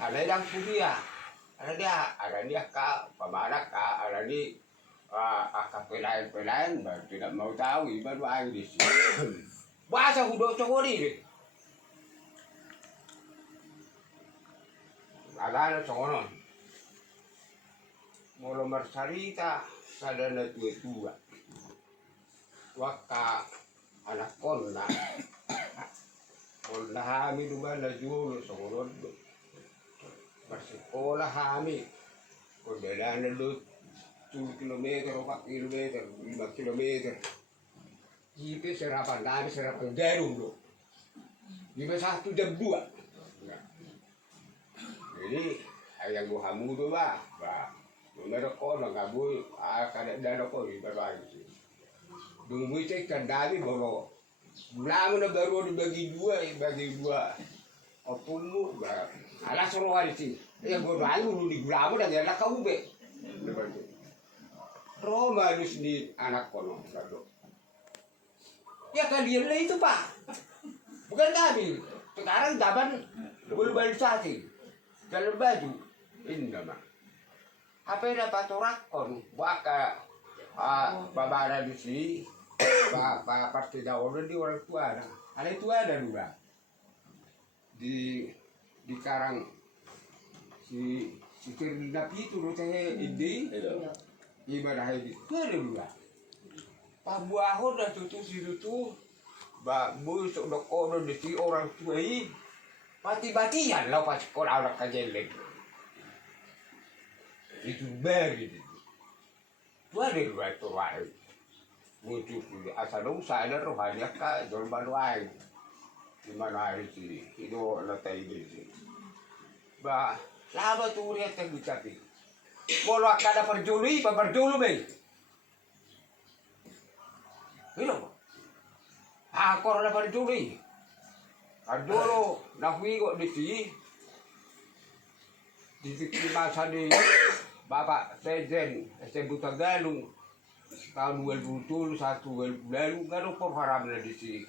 ada yang kuliah, ada dia kak, pemana kak, ada di akak pelayan, tidak mau tahu ibarat air di sini. Bahasa hudok cokori deh. Ada cokonon. Mula marsarita sadana tua-tua. Waka anak konna. Konna hami dumana julo cokonon. Sekolah kami, perjalanan lu 10 kilometer, 4 kilometer, 5 kilometer. Itu serapan kami, serapan jarum lu. 1 jam 2. Nah. Jadi, ayang gua hamu tuh bah, bener kok nggak boleh, kada ada kok di bawah itu. Dulu itu kan dari bawa, belum ada baru dibagi dua, opung bah. Alas suruh hari sih, ya gue dulu di Gulamu dan anak kau be. Roma di anak kono, kado. Ya kalian lah itu pak, bukan kami. Sekarang zaman globalisasi, dalam baju ini nama. Apa yang dapat rakon, baka babara di sini, pasti dahulu di orang tua ada itu ada juga di karang si Nabi itu rutenya ide ibadah itu ada dua pak buahon dah tutu situ bak busuk dokono di si orang tua ini mati-matian lah pas sekolah anak kajelek itu beri itu ada dua itu wae muncul asal dong saya rohani kak jual baru wae gimana itu itu letak ini sih bah lama tuh lihat yang dicapi kalau ada perjuli be ini aku ada perjuli adoro nakwi kok di masa di bapak sejen buta galung tahun 2001 lalu kan haram di sini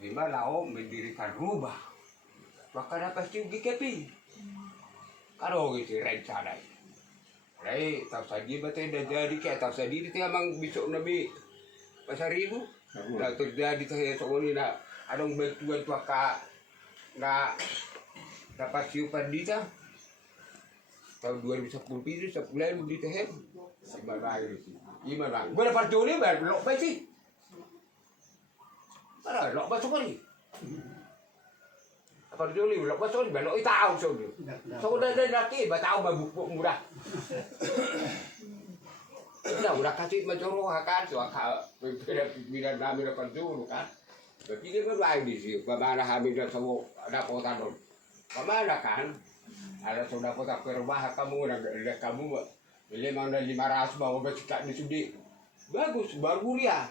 gimana om mendirikan rumah bahkan apa sih GKP kalau gitu rencana ini tahu saja betul dah jadi kayak tahu saja itu emang besok nabi pasar ribu dah terjadi saya soal ini nak ada bantuan tua kak nak dapat siupan dia tahun 2010 itu sebulan di teh gimana berapa juli baru lo sih ada lo masuk ni. Apa juli lo masuk ni lo tahu so. So dah nanti tahu babu murah. Udah kasih macam kan so pimpinan kami dah dulu kan. Tapi dia kan lain di sini. Bagaimana kami dah semua ada kota dulu. Bagaimana kan? Ada sudah kota rumah kamu dan kamu ini mana 500 bawa bersikat di sudi. Bagus baru kuliah.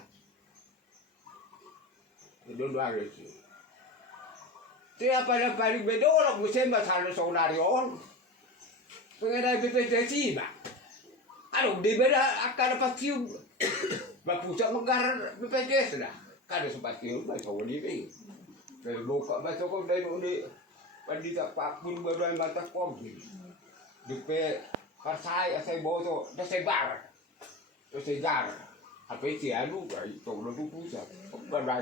Dua hari sih. Tiap ada paling bedolok musim masalah sonarion. Pengen BPJS bah. Aduh di beda akan dapat cium. Bapusat menggar BPJS dah. Kada sempat cium baik kau ni be. Dari buka baca kau dari ni pandita pakun baru mata kau ni. Dupe parsai asai boso dah sebar. Dah segar. Apa itu anu itu lo pusat. Badai.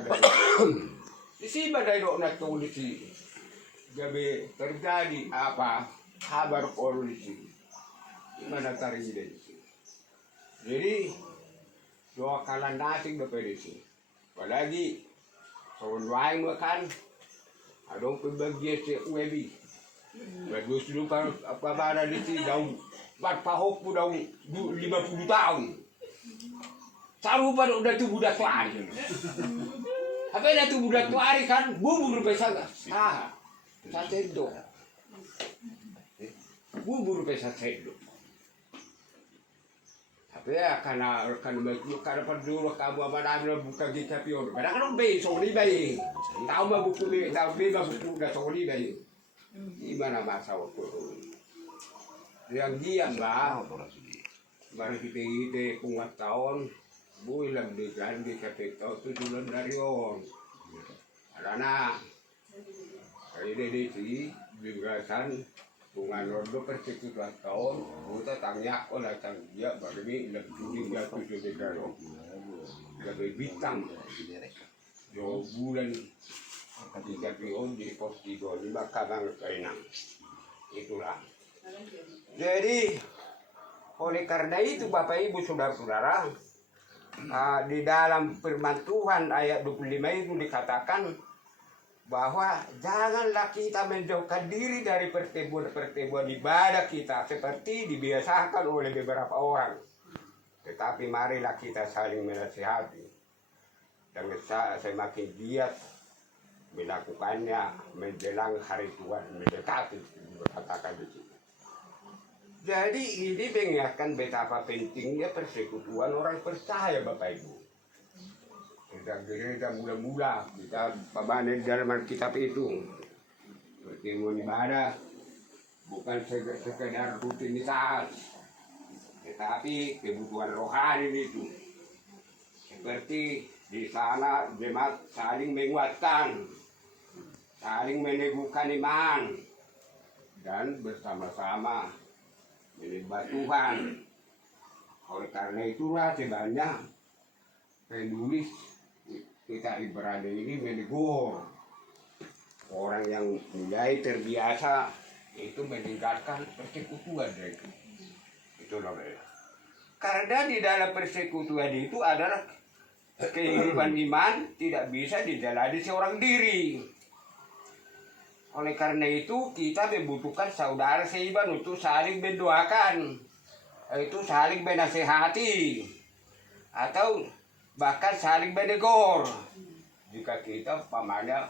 Di sini badai dok nak tahu di sini. Jadi terjadi apa kabar polisi. Gimana tarik di sini. Jadi dua kalan nasi berpedisi. Apalagi soal lain makan. Ada pembagian si Webi. Bagus dulu apa ada di sini daun. Bat pahok pun daun 50 tahun. Saru pada udah tuh budak tuari. Apa yang tuh budak tuari kan bubur pesa gak? Sacendo. Bubur pesa sacendo. Tapi ya karena dulu kamu apa buka GKP orang. Karena kan bayi sorry bayi. Tahu mah buku ni tahu ni mah buku udah sorry bayi. Gimana masa waktu yang dia lah. Baru kita kuat tahun. Bulan di kan di kapital 7 bulan dari on. Karena ini di sini bibirasan bunga rondo persekutuan tahun buta tangnya ko na tang dia bagi lebih dia tujuh dekaro lebih bintang dua bulan ketika pion di pos 35 kadang keenam itulah. Jadi oleh karena itu Bapak Ibu Saudara-saudara, di dalam firman Tuhan ayat 25 itu dikatakan bahwa janganlah kita menjauhkan diri dari pertemuan-pertemuan ibadah kita seperti dibiasakan oleh beberapa orang. Tetapi marilah kita saling menasihati dan semakin giat melakukannya menjelang hari Tuhan mendekati, dikatakan di sini. Jadi ini mengingatkan betapa pentingnya persekutuan orang percaya Bapak Ibu. Kita mula-mula kita pabanin dalam kitab itu pertemuan ibadah bukan sekedar rutinitas, tetapi kebutuhan rohani itu. Seperti di sana jemaat saling menguatkan, saling meneguhkan iman, dan bersama-sama menyembah Tuhan. Oleh karena itulah sebenarnya penulis kita berada ini menegur orang yang mulai terbiasa itu meninggalkan persekutuan itu loh. Karena di dalam persekutuan itu adalah kehidupan iman tidak bisa dijalani seorang diri. Oleh karena itu kita membutuhkan saudara seiman untuk saling mendoakan, itu saling menasehati, atau bahkan saling menegur jika kita pamannya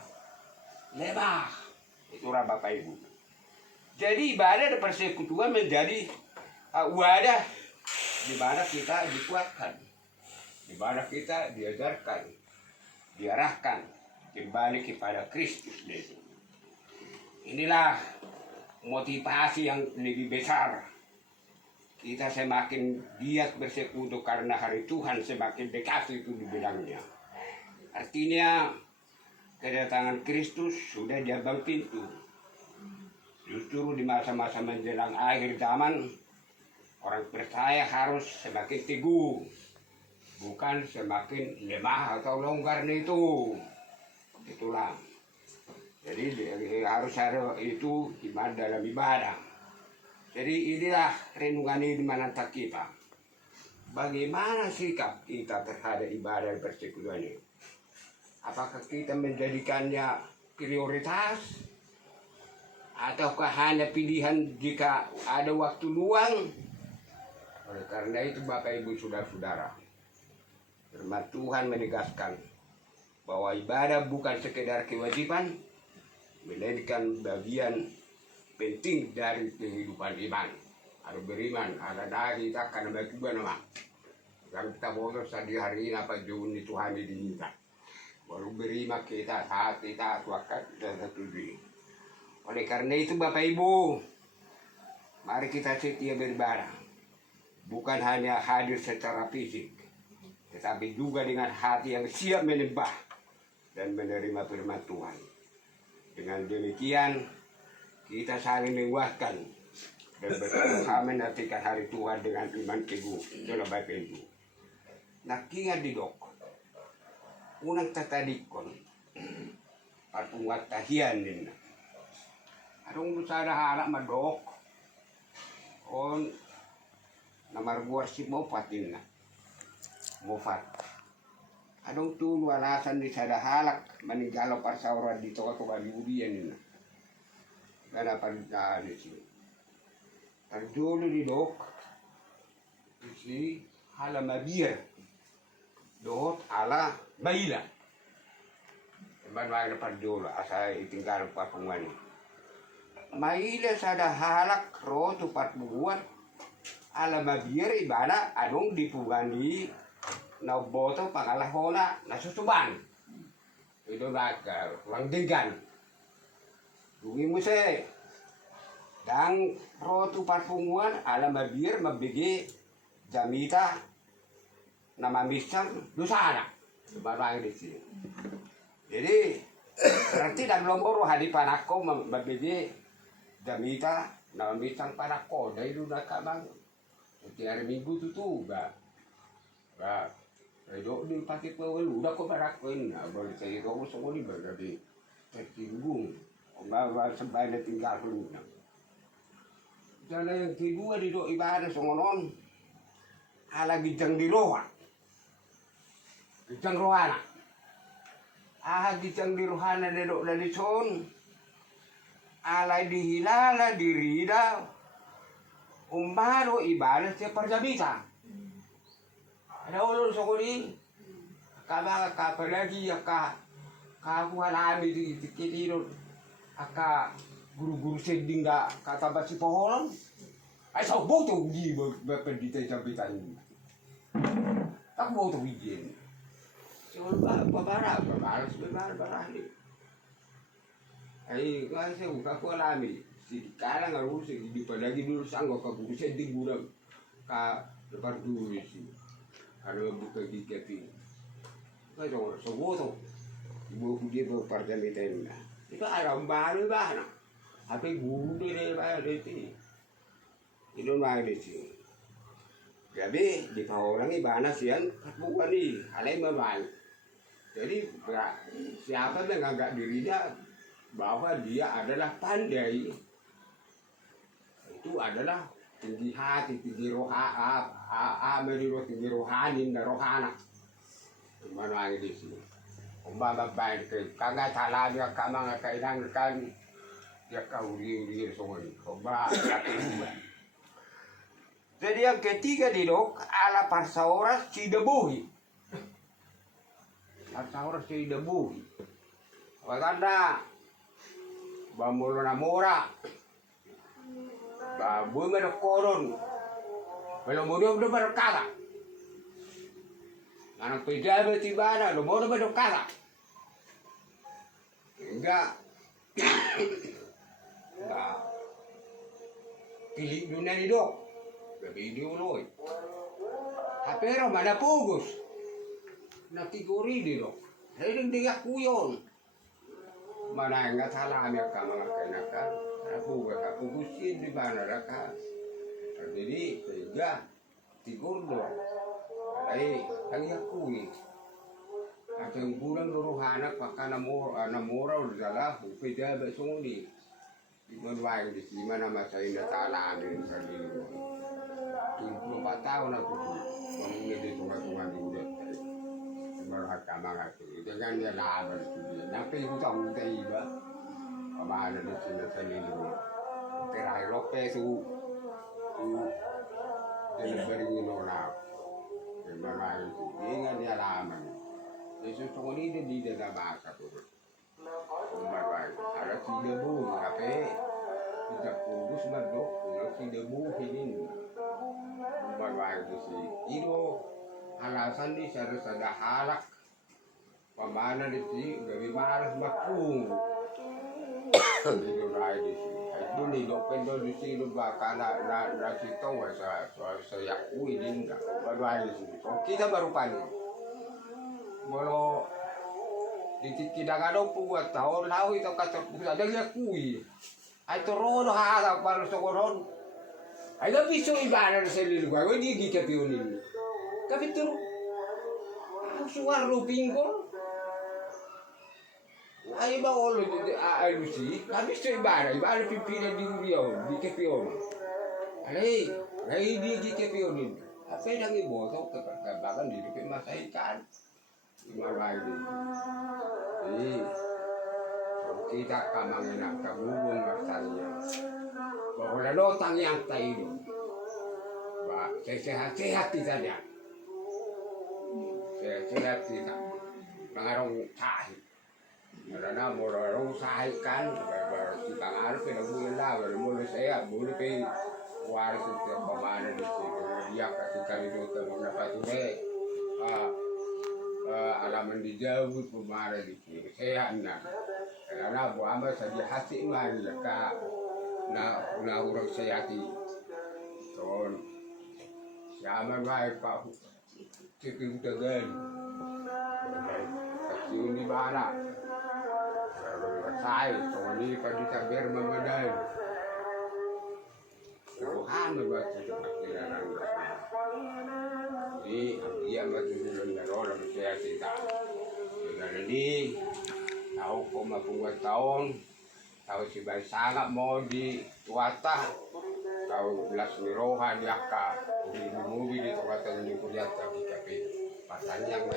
lemah. Itulah Bapak Ibu. Jadi ibadah dan persekutuan menjadi wadah di mana kita dikuatkan, di mana kita diajarkan, diarahkan kembali kepada Kristus. Inilah motivasi yang lebih besar. Kita semakin giat bersekutu karena hari Tuhan semakin dekat itu dibilangnya. Artinya kedatangan Kristus sudah di ambang pintu. Justru di masa-masa menjelang akhir zaman, orang percaya harus semakin teguh, bukan semakin lemah atau longgar itu. Itulah. Jadi harus ada itu iman dalam ibadah. Jadi inilah renungan ini menantang kita. Bagaimana sikap kita terhadap ibadah dan persekutuan ini? Apakah kita menjadikannya prioritas? Ataukah hanya pilihan jika ada waktu luang? Oleh karena itu Bapak Ibu Saudara-saudara, firman Tuhan menegaskan bahwa ibadah bukan sekedar kewajiban, melainkan bagian penting dari kehidupan iman. Ada beriman, ada dari kita karena bagi nama. Yang kita bodoh di hari ini apa jauh itu Tuhan diminta. Baru beriman kita saat kita waktu dan setujui. Oleh karena itu Bapak Ibu, mari kita setia beribadah. Bukan hanya hadir secara fisik, tetapi juga dengan hati yang siap menyembah dan menerima firman Tuhan. Dengan demikian kita saling menguatkan dan bersama menantikan hari Tuhan dengan iman teguh. Itulah Bapak Ibu. Nakingan di dok, unang tatadikon, patungat tahian din. Arong sana harap madok, on namarbuar si mofatin na, mofat. Adong tulo alasan di sada halak manigalo parsauran dito ka kaliudian nina. Karena pada di sini. Terjulu di dok, di sini hala mabir, dot ala baila. Teman mana terjulu asal tinggal papungan. Maila sada halak ro tupat buat ala mabir ibana adong dipugan di nauboto pangalahona nasusuban. Itu nakar langdigan. Dungi mo se dang rotu parpunguan ala mabir mabigi jamita na mamisang lusana barang di sini. Jadi berarti dan lomboro hadipan aku mabigi damita na mitang panako dahil doon nakamang tiada minggu tu ba do di pati pawelu udah ko barakoin na boleh saya do so ko di ba gabi tertinggung ba sabay na tinggal dulu na jana yang kedua di do ibadah songonon ala gijang di roha gijang rohana gijang di rohana de do dari son ala dihilala dirida umbaro ibadah siya parjabita ada ulun sokoni kaba kapalagi aka kakuhalami di kitiro aka guru-guru seding da kata basi pohon ay sa boto gi bapendita jabitan tak boto wijin so babara barahli ay kasi kakuhalami si kala nga rusi di palagi dulu sanggo ka guru seding gurang ka depan dulu si kalau buka gigat ini, kalau sebuah ibu dia berparjamita ini, itu alam baru bahana, apa guru dia baru itu mah itu, jadi di orang ini bahana sian bukan nih, alai memang, jadi siapa yang agak dirinya bahwa dia adalah pandai, itu adalah tinggi hati, tinggi tinggi rohani dan rohana. Mana lagi di sini? Umpama baik kagak salah dia kamang kainan kan dia kau uri semua ni. Jadi yang ketiga di dok ala Parsauras Cidebuhi. Parsauras Cidebuhi. Waganda Bamulu Namora. Babu mana koron, belum udah berkala. Anak pejabat tiba-tiba, lo mau berkala. Enggak, pilih dunia ni dok, lebih diuloi. Tapi orang mana fokus, nanti gori di dok, heding dia kuyon. Mana enggak salah ambil kamar kenakan. Aku gusin di mana raka, jadi sehingga tidur dong, tapi kali aku ni, ada yang bulan rohana pakai namora udah beda besok ni, di mana di mana masa ini taala ni kali ini, 24 tahun aku bangun di rumah udah, berhak kamar aku, jangan dia lama itu, nanti aku tahu tiba. Pemana di sini sini dulu. Terakhir lope su jadi beri nona. Gimana itu? Ingat dia lama. Yesus tahun ini di dalam bahasa tu. Kemarin ada si debu, apa? Kita kudus merdok, si debu ini. Kemarin itu si itu alasan di sada halak. Pemana di sini dari malas makung. Itu rai di sini. Itu ni dopen di sini bahkan na situ saya kui ini enggak baru di sini. Kita baru panen. Kalau tidak ada buat tahun lalu itu kata ada dia kui. Itu rodo hara baru sokoron. Ada bisa ibadah sendiri gua di kita pion ini. Tapi tu suara pinggul. Ay ba olo alusi, habis tu ibadah pimpinan di Uriau, di KPO. Ay di KPO ni. Apa yang ibu tahu bahkan di depan masa ikan. Gimana ini? Jadi kita kamangin nak kabubung masalahnya. Bahwa lotang yang tahu, bah sehat saja. Sehat tidak. Pengaruh cahaya. Karena orang usahakan si pangarap pinagmula mula saya boleh pe waris setiap pemana di sini dia kasih kali dota mana patune alaman dijawab pemana di sini saya nak karena buama saja hasil mana ka na orang saya ti ton siapa baik pak cikin tegan kasih di mana saya, soalnya kalau kita biar memadai, berbuat seperti orang. Jadi dia betul-betul orang saya tidak. Jadi tahu koma 2 tahun, tahu si bayi sangat mau di tuata, tahu belas mirohan ya kak, di mobil di tuata ini kuliah tapi pasanya yang